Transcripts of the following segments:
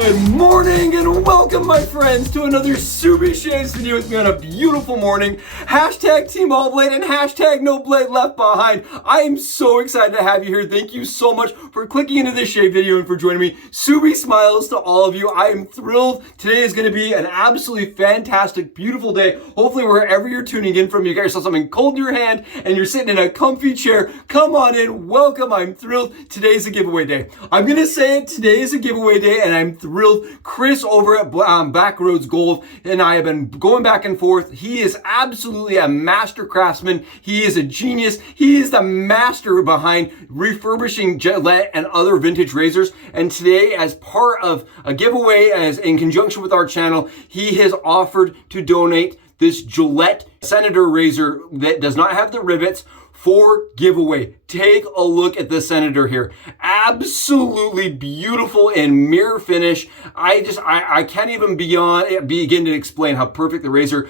Good morning and welcome, my friends, to another Subi Shaves video with me on a beautiful morning. Hashtag Team All Blade and hashtag No Blade Left Behind. I am so excited to have you here. Thank you so much for clicking into this shave video and for joining me. Subi smiles to all of you. I am thrilled. Today is going to be an absolutely fantastic, beautiful day. Hopefully, wherever you're tuning in from, you got yourself something cold in your hand and you're sitting in a comfy chair. Come on in. Welcome. I'm thrilled. Today's a giveaway day. I'm going to say it. Today is a giveaway day and I'm thrilled. Chris over at Backroads Gold and I have been going back and forth. He is absolutely a master craftsman. He is a genius. He is the master behind refurbishing Gillette and other vintage razors. And today, as part of a giveaway, as in conjunction with our channel, he has offered to donate this Gillette Senator razor that does not have the rivets for giveaway. Take a look at the Senator here. Absolutely beautiful in mirror finish. I can't even begin to explain how perfect the razor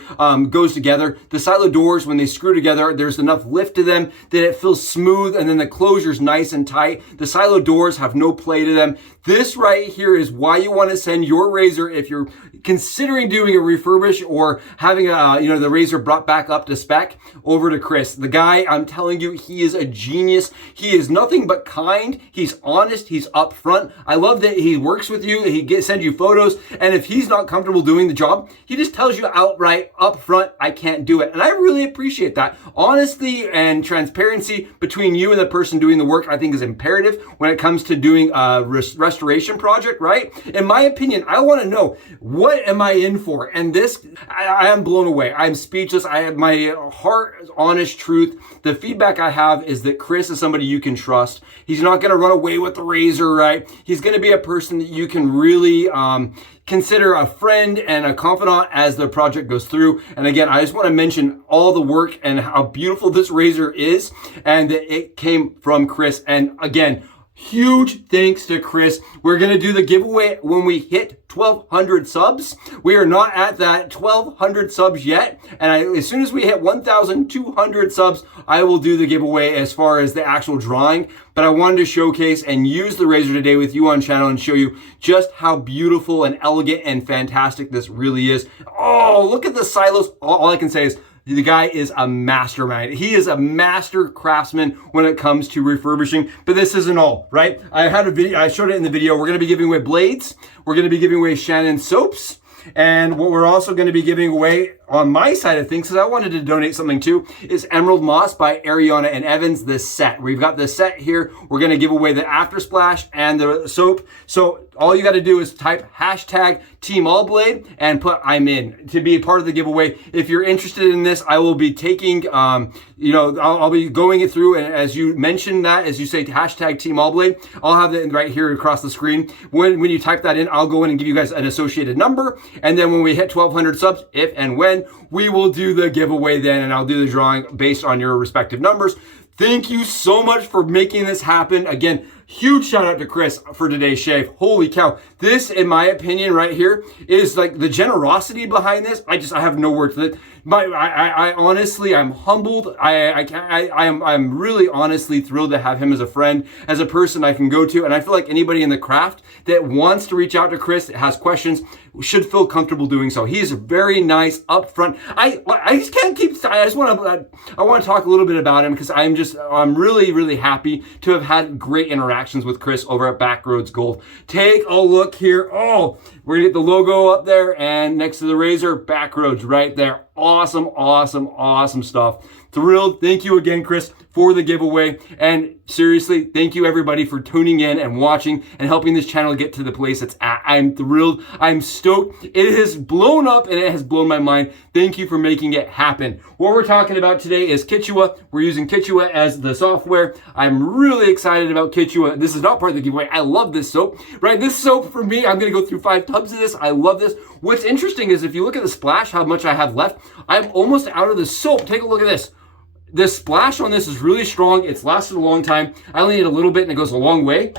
goes together. The silo doors, when they screw together, there's enough lift to them that it feels smooth, and then the closure's nice and tight. The silo doors have no play to them. This right here is why you want to send your razor if you're considering doing a refurbish or having the razor brought back up to spec, over to Chris. The guy, I'm telling you, he is a genius. He is nothing but kind. He's honest. He's upfront. I love that he works with you. He sends you photos, and if he's not comfortable doing the job, he just tells you outright up front, I can't do it. And I really appreciate that. Honesty and transparency between you and the person doing the work, I think, is imperative when it comes to doing a restoration project, right? In my opinion, I want to know, what am I in for? And this, I am blown away. I'm speechless. I have my heart, honest truth. The feedback I have is that Chris is somebody you can trust. He's not going to run away with the razor, right? He's going to be a person that you can really consider a friend and a confidant as the project goes through. And again, I just want to mention all the work and how beautiful this razor is, and that it came from Chris. And again, huge thanks to Chris. We're going to do the giveaway when we hit 1,200 subs. We are not at that 1,200 subs yet. And as soon as we hit 1,200 subs, I will do the giveaway as far as the actual drawing. But I wanted to showcase and use the razor today with you on channel and show you just how beautiful and elegant and fantastic this really is. Oh, look at the silos. All I can say is, the guy is a mastermind. He is a master craftsman when it comes to refurbishing. But this isn't all, right? I had a video, I showed it in the video. We're going to be giving away blades. We're going to be giving away Shannon soaps. And what we're also going to be giving away on my side of things, because I wanted to donate something too, is Emerald Moss by Ariana and Evans, this set. We've got this set here. We're going to give away the After Splash and the soap. So all you got to do is type hashtag Team All Blade and put I'm in to be a part of the giveaway. If you're interested in this, I will be taking, I'll be going it through. And as you mention that, as you say hashtag Team All Blade, I'll have it right here across the screen. When you type that in, I'll go in and give you guys an associated number. And then when we hit 1,200 subs, if and when, we will do the giveaway then, and I'll do the drawing based on your respective numbers. Thank you so much for making this happen. Again, huge shout out to Chris for today's shave. Holy cow. This, in my opinion, right here is like the generosity behind this. I have no words for it. I honestly, I'm humbled. I'm really honestly thrilled to have him as a friend, as a person I can go to. And I feel like anybody in the craft that wants to reach out to Chris, that has questions, should feel comfortable doing so. He's very nice, upfront. I just can't keep, I want to talk a little bit about him because I'm really, really happy to have had great interactions with Chris over at Backroads Gold. Take a look here. Oh, we're gonna get the logo up there, and next to the razor, Backroads right there. Awesome, awesome, awesome stuff. Thrilled. Thank you again, Chris, for the giveaway. And seriously, thank you everybody for tuning in and watching and helping this channel get to the place it's at. I'm thrilled. I'm stoked. It has blown up and it has blown my mind. Thank you for making it happen. What we're talking about today is Kituwah. We're using Kituwah as the software. I'm really excited about Kituwah. This is not part of the giveaway. I love this soap, right? This soap for me, I'm going to go through 5 tubs of this. I love this. What's interesting is if you look at the splash, how much I have left, I'm almost out of the soap. Take a look at this. The splash on this is really strong. It's lasted a long time. I only need a little bit and it goes a long way.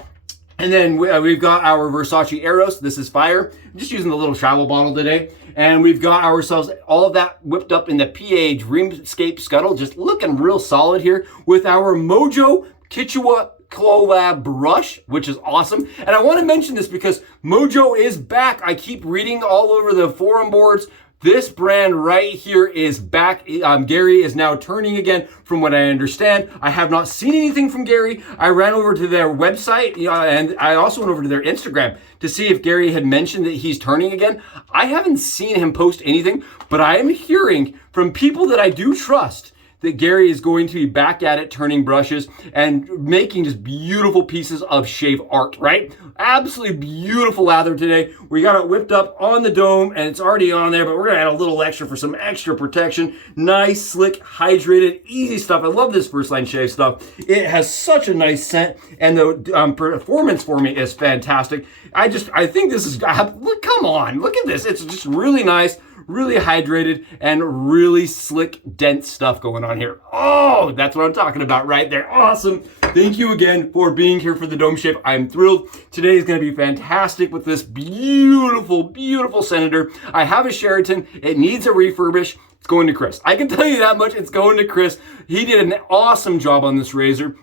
And then we've got our Versace Eros. This is fire. I'm just using the little travel bottle today. And we've got ourselves all of that whipped up in the PA Dreamscape Scuttle, just looking real solid here with our MOJO Kituwah Collab brush, which is awesome. And I want to mention this because MOJO is back. I keep reading all over the forum boards. This brand right here is back. Gary is now turning again, from what I understand. I have not seen anything from Gary. I ran over to their website, and I also went over to their Instagram to see if Gary had mentioned that he's turning again. I haven't seen him post anything, but I am hearing from people that I do trust that Gary is going to be back at it, turning brushes and making just beautiful pieces of shave art, right? Absolutely beautiful lather today. We got it whipped up on the dome and it's already on there, but we're gonna add a little extra for some extra protection. Nice, slick, hydrated, easy stuff. I love this First Line Shave stuff. It has such a nice scent and the performance for me is fantastic. I think this is, look, come on, look at this. It's just really nice, really hydrated, and really slick, dense stuff going on here. Oh, that's what I'm talking about right there. Awesome. Thank you again for being here for the Dome Shave. I'm thrilled. Today is going to be fantastic with this beautiful, beautiful Senator. I have a Sheraton. It needs a refurbish. It's going to Chris. I can tell you that much. It's going to Chris. He did an awesome job on this razor.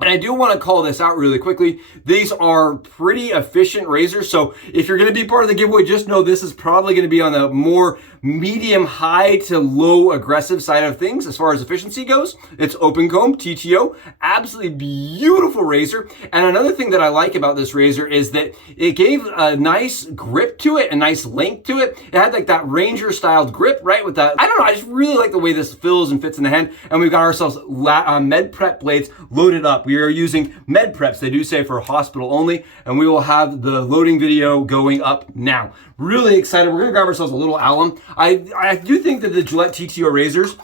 And I do want to call this out really quickly. These are pretty efficient razors. So if you're going to be part of the giveaway, just know this is probably going to be on the more medium high to low aggressive side of things as far as efficiency goes. It's open comb, TTO, absolutely beautiful razor. And another thing that I like about this razor is that it gave a nice grip to it, a nice length to it. It had like that Ranger styled grip, right? With that, I don't know, I just really like the way this feels and fits in the hand. And we've got ourselves med prep blades loaded up. We are using med preps. They do say for hospital only, and we will have the loading video going up now. Really excited. We're gonna grab ourselves a little alum. I do think that the Gillette TTO razors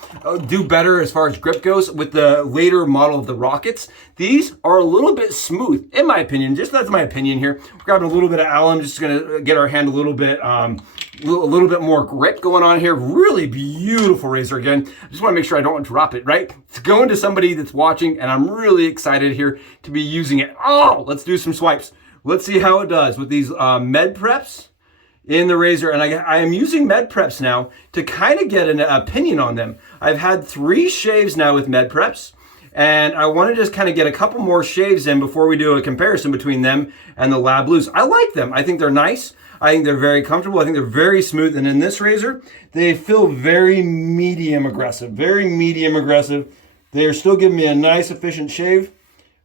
do better as far as grip goes with the later model of the Rockets. These are a little bit smooth, in my opinion. Just that's my opinion here. We're grabbing a little bit of alum, just gonna get our hand a little bit more grip going on here. Really beautiful razor again. I just wanna make sure I don't drop it, right? It's going to somebody that's watching, and I'm really excited here to be using it. Oh, let's do some swipes. Let's see how it does with these med preps in the razor. And I am using med preps now to kind of get an opinion on them. I've had 3 shaves now with med preps, and I want to just kind of get a couple more shaves in before we do a comparison between them and the Lab Blues. I like them. I think they're nice. I think they're very comfortable. I think they're very smooth. And in this razor, they feel very medium aggressive, very medium aggressive. They are still giving me a nice efficient shave,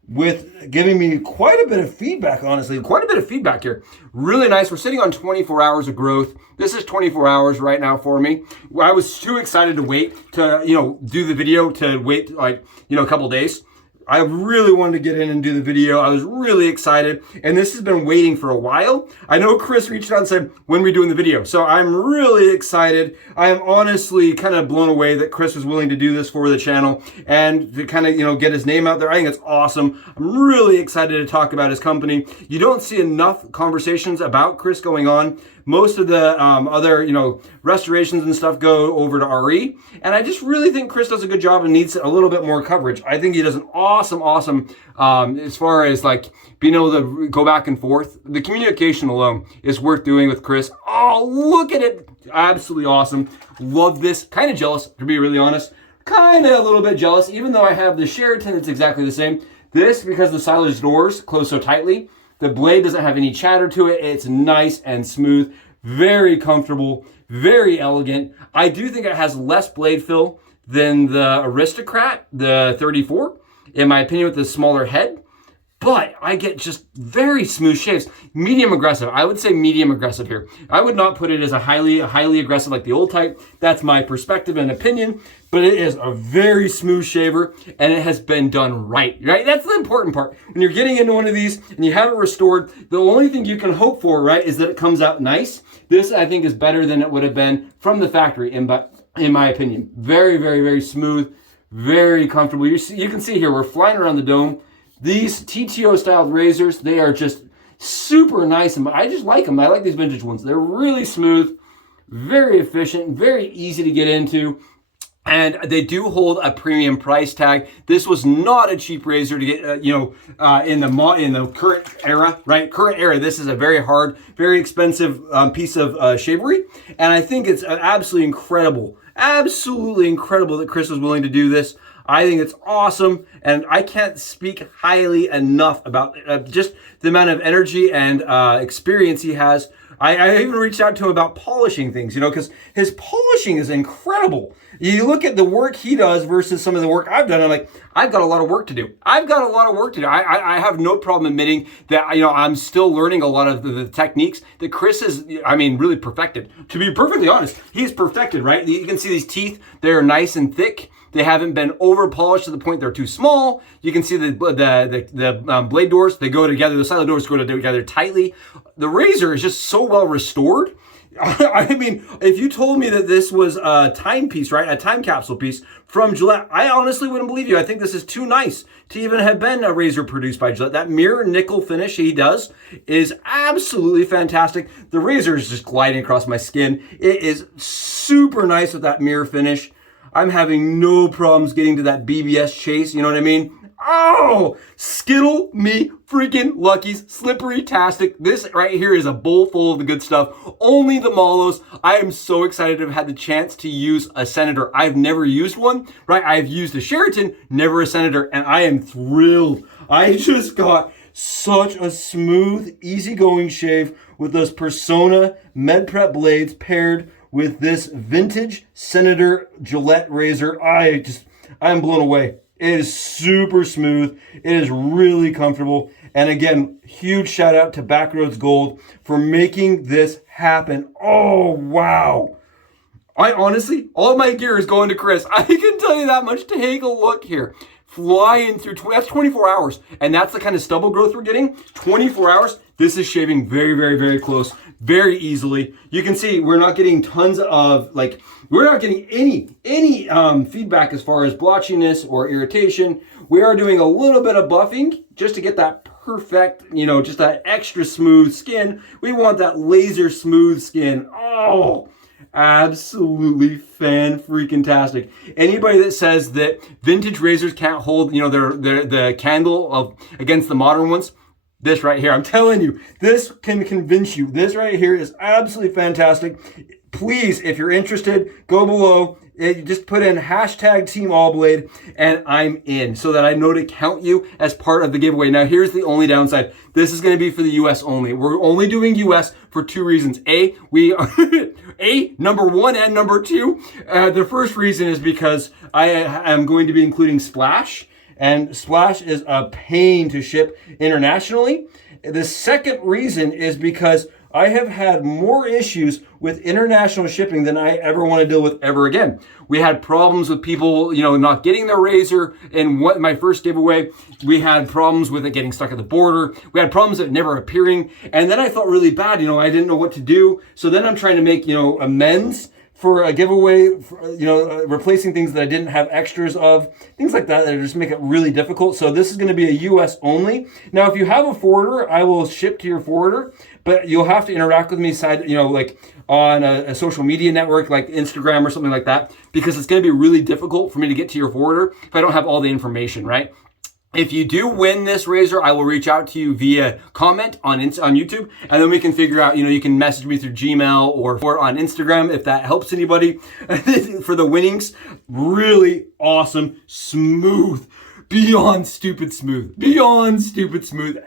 with giving me quite a bit of feedback, honestly. Quite a bit of feedback here. Really nice. We're sitting on 24 hours of growth. This is 24 hours right now for me. I was too excited to wait to, do the video, to wait like, a couple days. I really wanted to get in and do the video. I was really excited, and this has been waiting for a while. I know Chris reached out and said, when are we doing the video? So I'm really excited. I am honestly kind of blown away that Chris was willing to do this for the channel and to kind of, get his name out there. I think it's awesome. I'm really excited to talk about his company. You don't see enough conversations about Chris going on. Most of the other, restorations and stuff go over to RE. And I just really think Chris does a good job and needs a little bit more coverage. I think he does an awesome, as far as like being able to go back and forth. The communication alone is worth doing with Chris. Oh, look at it. Absolutely awesome. Love this. Kind of jealous, to be really honest. Kind of a little bit jealous, even though I have the Sheraton, it's exactly the same. This, because the silage doors close so tightly, the blade doesn't have any chatter to it. It's nice and smooth, very comfortable, very elegant. I do think it has less blade fill than the Aristocrat, the 34, in my opinion, with the smaller head. But I get just very smooth shaves. Medium aggressive. I would say medium aggressive here. I would not put it as a highly aggressive like the old type. That's my perspective and opinion. But it is a very smooth shaver, and it has been done right? That's the important part. When you're getting into one of these and you have it restored, the only thing you can hope for, right, is that it comes out nice. This, I think, is better than it would have been from the factory, in my opinion. Very, very, very smooth, very comfortable. You can see here, we're flying around the dome. These TTO styled razors, they are just super nice, and I just like them. I like these vintage ones. They're really smooth, very efficient, very easy to get into, and they do hold a premium price tag. This was not a cheap razor to get, in the current era, right? Current era, this is a very hard, very expensive piece of shavery, and I think it's absolutely incredible that Chris was willing to do this. I think it's awesome, and I can't speak highly enough about just the amount of energy and experience he has. I even reached out to him about polishing things, you know, because his polishing is incredible. You look at the work he does versus some of the work I've done, I'm like, I've got a lot of work to do. I've got a lot of work to do. I have no problem admitting that, you know, I'm still learning a lot of the techniques that Chris has, I mean, really perfected. To be perfectly honest, he's perfected, right? You can see these teeth, they're nice and thick. They haven't been over polished to the point they're too small. You can see the blade doors, they go together. The side of the doors go together tightly. The razor is just so well restored. I mean, if you told me that this was a timepiece, right, a time capsule piece from Gillette, I honestly wouldn't believe you. I think this is too nice to even have been a razor produced by Gillette. That mirror nickel finish he does is absolutely fantastic. The razor is just gliding across my skin. It is super nice with that mirror finish. I'm having no problems getting to that BBS chase, you know what I mean? Oh, Skittle me freaking luckies, slippery-tastic. This right here is a bowl full of the good stuff. Only the MOJOs. I am so excited to have had the chance to use a Senator. I've never used one, right? I've used a Sheraton, never a Senator, and I am thrilled. I just got such a smooth, easygoing shave with those Personna Med Prep blades paired with this vintage Senator Gillette razor. I'm blown away. It is super smooth. It is really comfortable. And again, huge shout out to Backroads Gold for making this happen. Oh, wow. I honestly, all of my gear is going to Chris. I can tell you that much. Take a look here. Flying through, that's 24 hours. And that's the kind of stubble growth we're getting. 24 hours. This is shaving very, very, very close, very easily. You can see we're not getting tons of, like, we're not getting any feedback as far as blotchiness or irritation. We are doing a little bit of buffing just to get that perfect, you know, just that extra smooth skin. We want that laser smooth skin. Oh, absolutely fan-freaking-tastic. Anybody that says that vintage razors can't hold, you know, the candle against the modern ones, this right here, I'm telling you, this can convince you. This right here is absolutely fantastic. Please, if you're interested, go below. Just put in hashtag Team Allblade and I'm in so that I know to count you as part of the giveaway. Now, here's the only downside. This is going to be for the US only. We're only doing US for two reasons. Number one and number two. The first reason is because I am going to be including Splash. And Splash is a pain to ship internationally. The second reason is because I have had more issues with international shipping than I ever want to deal with ever again. We had problems with people, you know, not getting their razor in my first giveaway. We had problems with it getting stuck at the border. We had problems with it never appearing. And then I felt really bad, you know, I didn't know what to do. So then I'm trying to make, you know, amends for a giveaway, you know, replacing things that I didn't have extras of, things like that just make it really difficult. So this is going to be a US only. Now, if you have a forwarder, I will ship to your forwarder, but you'll have to interact with me you know, like on a social media network like Instagram or something like that, because it's going to be really difficult for me to get to your forwarder if I don't have all the information, right? If you do win this razor, I will reach out to you via comment on YouTube, and then we can figure out, you know, you can message me through Gmail or on Instagram if that helps anybody for the winnings. Really awesome, smooth, beyond stupid smooth,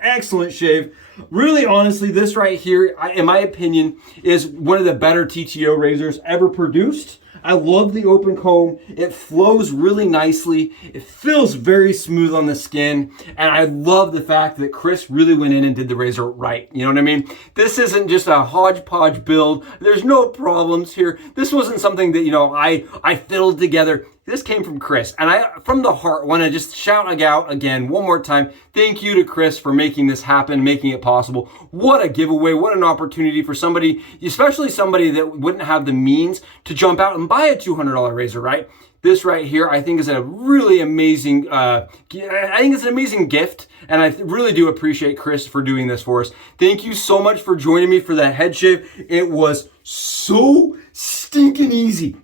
excellent shave. Really, honestly, this right here, in my opinion, is one of the better TTO razors ever produced. I love the open comb. It flows really nicely. It feels very smooth on the skin. And I love the fact that Chris really went in and did the razor right. You know what I mean? This isn't just a hodgepodge build. There's no problems here. This wasn't something that, you know, I fiddled together. This came from Chris, and I, from the heart, want to just shout out again one more time. Thank you to Chris for making this happen, making it possible. What a giveaway, what an opportunity for somebody, especially somebody that wouldn't have the means to jump out and buy a $200 razor, right? This right here, I think is a really amazing, I think it's an amazing gift, and I really do appreciate Chris for doing this for us. Thank you so much for joining me for the head shave. It was so stinking easy,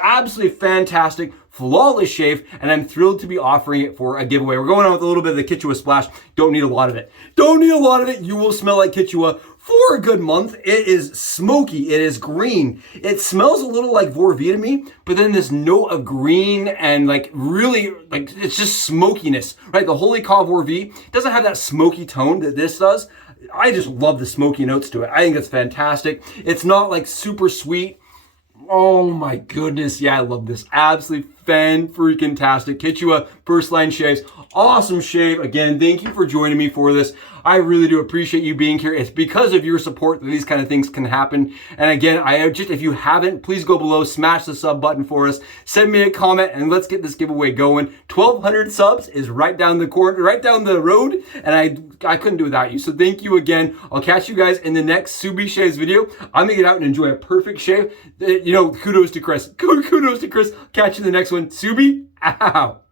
absolutely fantastic, flawless shave, and I'm thrilled to be offering it for a giveaway. We're going on with a little bit of the Kituwah Splash. Don't need a lot of it. You will smell like Kituwah for a good month. It is smoky, it is green. It smells a little like Vorvita to me, but then this note of green and like really, like it's just smokiness, right? The Holy Cow Vorvita doesn't have that smoky tone that this does. I just love the smoky notes to it. I think it's fantastic. It's not like super sweet. Oh my goodness. Yeah, I love this. Absolutely fan-freaking-tastic. Kituwah First Line Shaves. Awesome shave. Again, thank you for joining me for this. I really do appreciate you being here. It's because of your support that these kind of things can happen. And again, if you haven't, please go below, smash the sub button for us, send me a comment, and let's get this giveaway going. 1,200 subs is right down the corner, right down the road, and I couldn't do without you. So thank you again. I'll catch you guys in the next Subi Shaves video. I'm gonna get out and enjoy a perfect shave. You know, kudos to Chris. Kudos to Chris. Catch you in the next one. Subi, out.